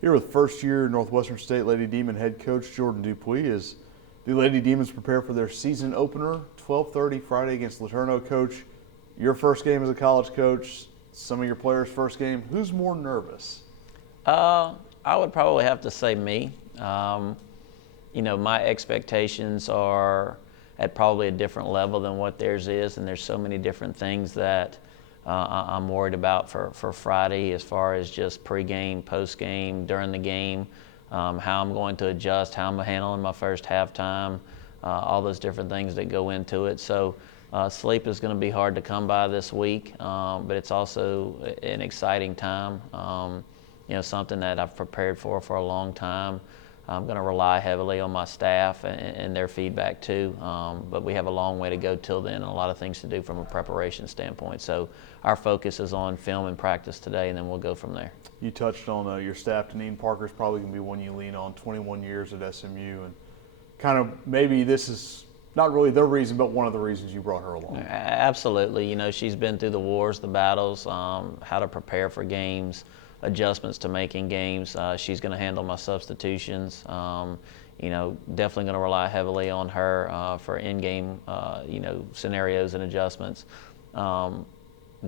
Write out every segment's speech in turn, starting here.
Here with first-year Northwestern State Lady Demon head coach Jordan Dupuy as the Lady Demons prepare for their season opener, 12:30 Friday against LeTourneau. Coach, your first game as a college coach, some of your players' first game. Who's more nervous? I would probably have to say me. My expectations are at probably a different level than what theirs is, and there's so many different things that I'm worried about for Friday as far as just pregame, postgame, during the game, how I'm going to adjust, how I'm handling my first halftime, all those different things that go into it. So sleep is going to be hard to come by this week, but it's also an exciting time, something that I've prepared for a long time. I'm going to rely heavily on my staff and their feedback too, but we have a long way to go till then and a lot of things to do from a preparation standpoint. So our focus is on film and practice today, and then we'll go from there. You touched on your staff. Janine Parker is probably going to be one you lean on, 21 years at SMU, and kind of maybe this is not really the reason, but one of the reasons you brought her along. Absolutely. She's been through the wars, the battles, how to prepare for games, adjustments to making games. She's going to handle my substitutions. Definitely going to rely heavily on her for in-game, scenarios and adjustments.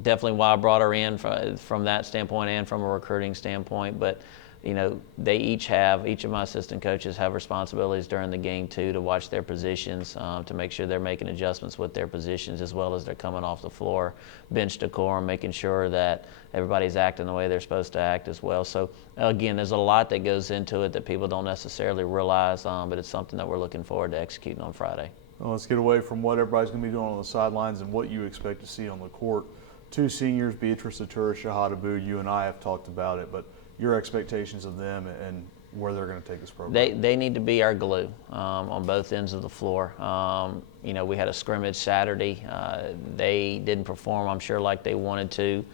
Definitely why I brought her in from that standpoint and from a recruiting standpoint. But, each of my assistant coaches have responsibilities during the game too to watch their positions, to make sure they're making adjustments with their positions as well as they're coming off the floor, bench decorum, making sure that everybody's acting the way they're supposed to act as well. So again, there's a lot that goes into it that people don't necessarily realize, but it's something that we're looking forward to executing on Friday. Well, let's get away from what everybody's going to be doing on the sidelines and what you expect to see on the court. Two seniors, Beatrice Atura, Shahada Boo, you and I have talked about it, but your expectations of them and where they're going to take this program. They need to be our glue on both ends of the floor. We had a scrimmage Saturday. They didn't perform, I'm sure, like they wanted to.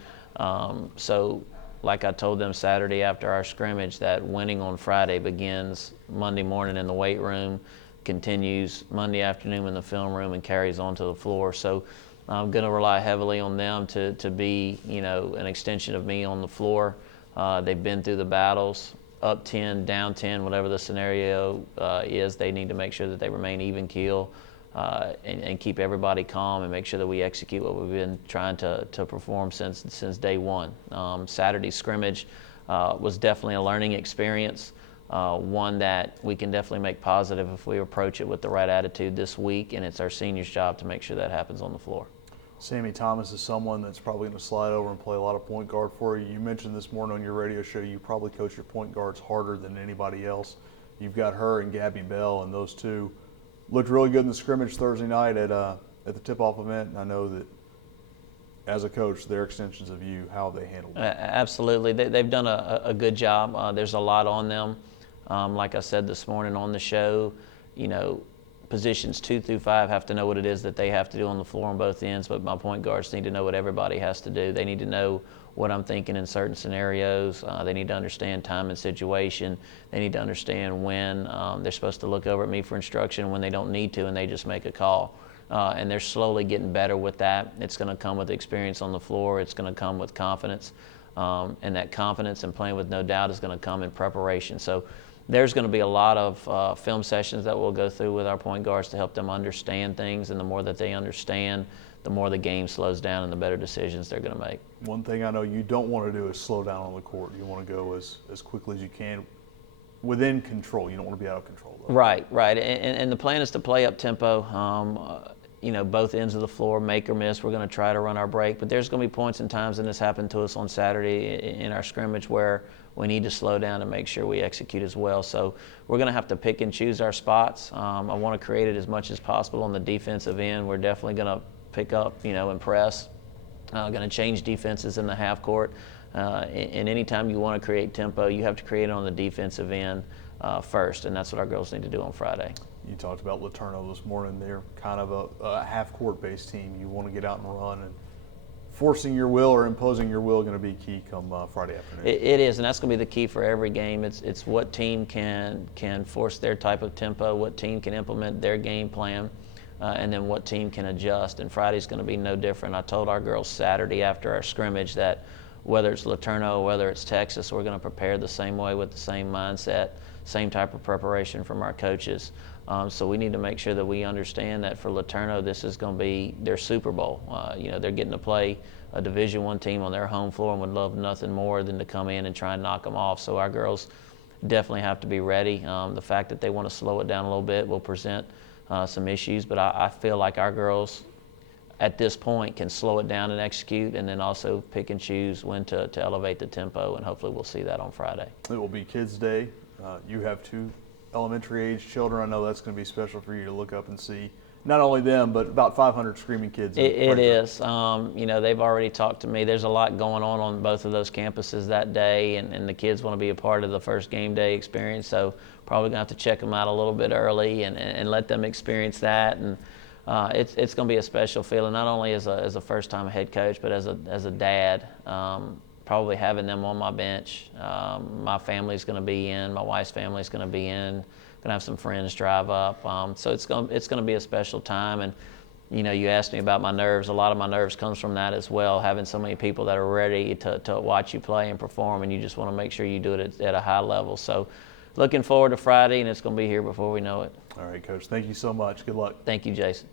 So like I told them Saturday after our scrimmage, that winning on Friday begins Monday morning in the weight room, continues Monday afternoon in the film room, and carries on to the floor. So I'm going to rely heavily on them to be, an extension of me on the floor. They've been through the battles, up 10, down 10, whatever the scenario is. They need to make sure that they remain even keel and keep everybody calm and make sure that we execute what we've been trying to perform since day one. Saturday's scrimmage was definitely a learning experience, one that we can definitely make positive if we approach it with the right attitude this week, and it's our seniors' job to make sure that happens on the floor. Sammy Thomas is someone that's probably going to slide over and play a lot of point guard for you. You mentioned this morning on your radio show you probably coach your point guards harder than anybody else. You've got her and Gabby Bell, and those two looked really good in the scrimmage Thursday night at the tip-off event. And I know that as a coach, they're extensions of you. How have they handled it? Absolutely. They've done a good job. There's a lot on them. Like I said this morning on the show, positions 2 through 5 have to know what it is that they have to do on the floor on both ends, but my point guards need to know what everybody has to do. They need to know what I'm thinking in certain scenarios. They need to understand time and situation. They need to understand when they're supposed to look over at me for instruction, when they don't need to, and they just make a call. And they're slowly getting better with that. It's going to come with experience on the floor. It's going to come with confidence. And that confidence and playing with no doubt is going to come in preparation. So there's going to be a lot of film sessions that we'll go through with our point guards to help them understand things, and the more that they understand, the more the game slows down and the better decisions they're going to make. One thing I know you don't want to do is slow down on the court. You want to go as quickly as you can within control. You don't want to be out of control, though. Right. And the plan is to play up tempo. Both ends of the floor, make or miss. We're going to try to run our break, but there's going to be points and times, and this happened to us on Saturday in our scrimmage, where we need to slow down and make sure we execute as well. So we're going to have to pick and choose our spots. I want to create it as much as possible on the defensive end. We're definitely going to pick up, and press. Going to change defenses in the half court. And anytime you want to create tempo, you have to create it on the defensive end first, and that's what our girls need to do on Friday. You talked about LeTourneau this morning. They're kind of a half-court based team. You want to get out and run, and forcing your will or imposing your will going to be key come Friday afternoon. It is, and that's going to be the key for every game. It's what team can force their type of tempo, what team can implement their game plan, and then what team can adjust. And Friday's going to be no different. I told our girls Saturday after our scrimmage that whether it's LeTourneau, whether it's Texas, we're going to prepare the same way with the same mindset, same type of preparation from our coaches. So we need to make sure that we understand that for LeTourneau, this is going to be their Super Bowl. They're getting to play a Division I team on their home floor and would love nothing more than to come in and try and knock them off. So our girls definitely have to be ready. The fact that they want to slow it down a little bit will present some issues, but I feel like our girls at this point can slow it down and execute, and then also pick and choose when to elevate the tempo, and hopefully we'll see that on Friday. It will be Kids Day. You have 2 elementary age children. I know that's going to be special for you to look up and see not only them, but about 500 screaming kids. It is. They've already talked to me. There's a lot going on both of those campuses that day, and the kids want to be a part of the first game day experience, so probably going to have to check them out a little bit early and let them experience that. And it's going to be a special feeling, not only as a first-time head coach, but as a dad. Probably having them on my bench. My family's going to be in. My wife's family's going to be in. Going to have some friends drive up. So it's going to be a special time. And you asked me about my nerves. A lot of my nerves comes from that as well. Having so many people that are ready to watch you play and perform, and you just want to make sure you do it at a high level. So looking forward to Friday, and it's going to be here before we know it. All right, Coach. Thank you so much. Good luck. Thank you, Jason.